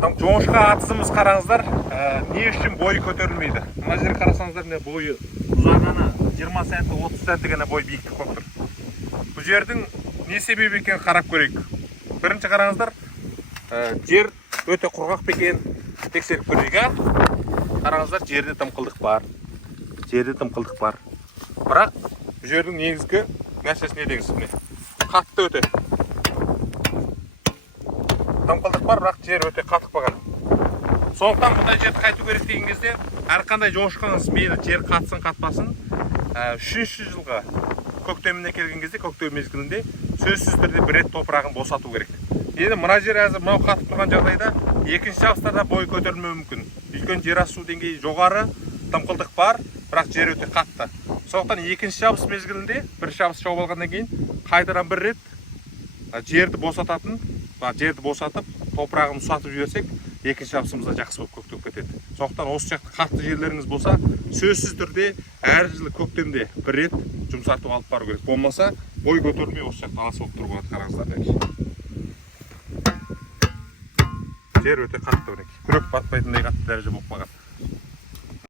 Жоңышқа атысымыз қараңыздар, не үшін бойы көтерілмейді. Мына жерге қарасаңыздар, міне бойы ұзағаны 20 см, 30 см ғана бой биіктік болып тұр. Бұл жердің не себебі екенін қарап көрейік. Бірінші қараңыздар, жер өте құрғақ па екенін тексеріп көрейік. Қараңыздар, жерде тымқылдық бар. Бірақ бұл жердің негізгі нәрсесі не деңіз, міне қатты өте тымқылдық бар, бірақ жер өте қатық болған. Сондықтан бұндай жерді қайту керек деген кезде, әрқандай жоңышқаңыз мейлі жер қатсын қатпасын, 3-ші жылға көктеміне келген кезде, көктем мезгілінде сөзсіз түрде бір рет топырағын босату керек. Енді мына жер әзір мынау қатып тұрған жағдайда екінші жабыстарда бой көтерілмеуі мүмкін. Өйткені жер асты су деңгейі жоғары, тымқылдық бар, бірақ жер өте қатты. Сондықтан екінші жабыс мезгілінде бір жабыс жауып алғаннан кейін қайтадан бір рет жерді босатып, топырағын ұсатып жіберсек, екінші жабысымызда жақсы болып көктеп кетеді. Сондықтан осы жақты қатты жерлеріңіз болса, сөзсіз түрде әр жылы көктемде бір рет жұмсартып алып бару керек. Болмаса, бой көтермей осы жақты алас болып тұруға қараңыздар. Жер өте қатты, күрек батпайтындай қатты дәреже болып қалған.